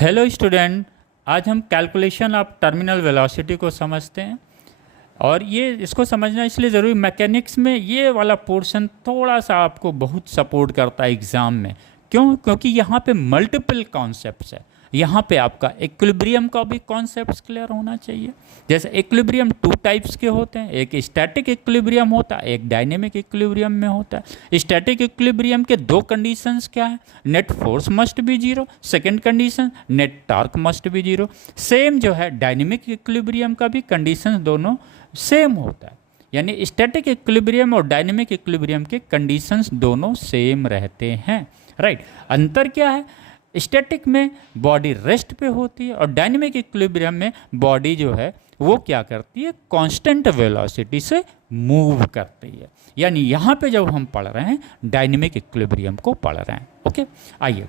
Hello student, आज हम calculation of terminal velocity को समझते हैं। और ये इसको समझना इसलिए ज़रूरी, मैकेनिक्स में ये वाला पोर्शन थोड़ा सा आपको बहुत सपोर्ट करता है एग्ज़ाम में। क्योंकि यहाँ पे मल्टीपल कॉन्सेप्ट्स है। यहाँ पे आपका इक्विलिब्रियम का भी कॉन्सेप्ट्स क्लियर होना चाहिए। जैसे इक्विलिब्रियम टू टाइप्स के होते हैं, एक स्टैटिक इक्विलिब्रियम होता है, एक डायनेमिक इक्विलिब्रियम में होता है। स्टैटिक इक्विलिब्रियम के दो कंडीशंस क्या है? Net force must be zero, second condition net torque must be zero. Same जो है डायनेमिक इक्विलिब्रियम का भी कंडीशन दोनों सेम होता है, यानी स्टैटिक इक्विलिब्रियम और डायनेमिक इक्विलिब्रियम के कंडीशंस दोनों सेम रहते हैं। राइट, अंतर क्या है? स्टैटिक में बॉडी रेस्ट पे होती है और डायनेमिक इक्विलिब्रियम में बॉडी जो है वो क्या करती है? कांस्टेंट वेलोसिटी से मूव करती है। यानी यहाँ पे जब हम पढ़ रहे हैं डायनेमिक इक्विलिब्रियम को पढ़ रहे हैं। ओके, आइए,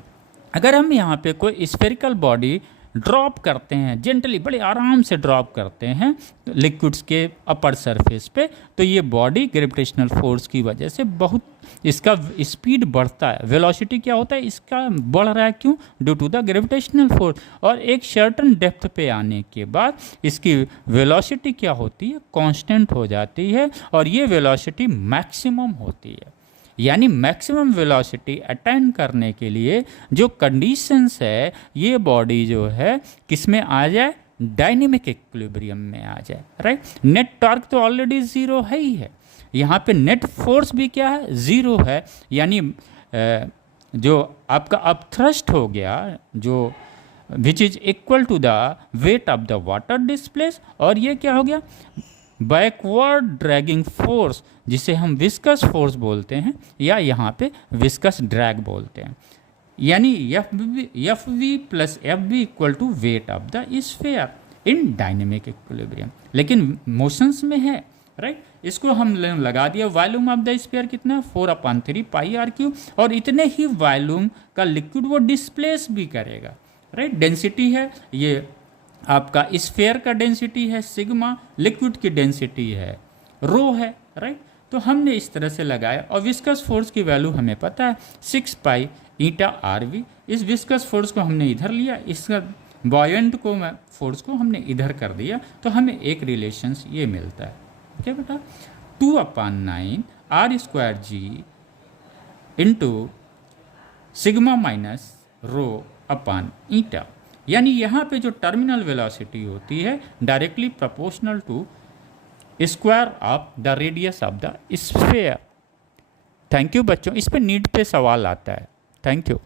अगर हम यहाँ पे कोई स्फेरिकल बॉडी ड्रॉप करते हैं, जेंटली बड़े आराम से ड्रॉप करते हैं लिक्विड्स के अपर सरफेस पे, तो ये बॉडी ग्रेविटेशनल फोर्स की वजह से बहुत इसका स्पीड बढ़ता है। वेलोसिटी क्या होता है इसका? बढ़ रहा है। क्यों? Due to the gravitational force. और एक सर्टेन डेप्थ पे आने के बाद इसकी वेलोसिटी क्या होती है? कांस्टेंट हो जाती है और ये वेलोसिटी मैक्सिमम होती है। यानी मैक्सिमम वेलोसिटी अटेंड करने के लिए जो कंडीशंस है, ये बॉडी जो है किस में आ जाए? डायनेमिक इक्विलिब्रियम में आ जाए। राइट, नेट टॉर्क तो ऑलरेडी ज़ीरो है ही है, यहाँ पे नेट फोर्स भी क्या है? ज़ीरो है। यानी जो आपका अपथ्रस्ट हो गया, जो which is equal to the weight of the water displace, और ये क्या हो गया? बैकवर्ड ड्रैगिंग फोर्स, जिसे हम विस्कस फोर्स बोलते हैं या यहाँ पे विस्कस ड्रैग बोलते हैं। यानी F V plus F B equal to weight of the sphere in dynamic equilibrium, लेकिन मोशंस में है। राइट, इसको हम लगा दिया। वॉल्यूम ऑफ द स्फीयर कितना है? 4/3 पाई आर क्यूब। और इतने ही वॉल्यूम का लिक्विड वो डिस्प्लेस भी करेगा। राइट, डेंसिटी है ये आपका स्फीयर का डेंसिटी है सिग्मा, लिक्विड की डेंसिटी है रो है। राइट, तो हमने इस तरह से लगाया और विस्कस फोर्स की वैल्यू हमें पता है 6 पाई ईटा आर वी। इस विस्कस फोर्स को हमने इधर लिया, इसका बॉयंट को फोर्स को हमने इधर कर दिया, तो हमें एक रिलेशंस ये मिलता है। क्या बेटा? 2/9 R square g into sigma minus rho upon eta. यानी यहाँ पे जो टर्मिनल वेलोसिटी होती है directly proportional to square of the radius of the sphere. Thank you बच्चों, इस पे नीट पे सवाल आता है। Thank you.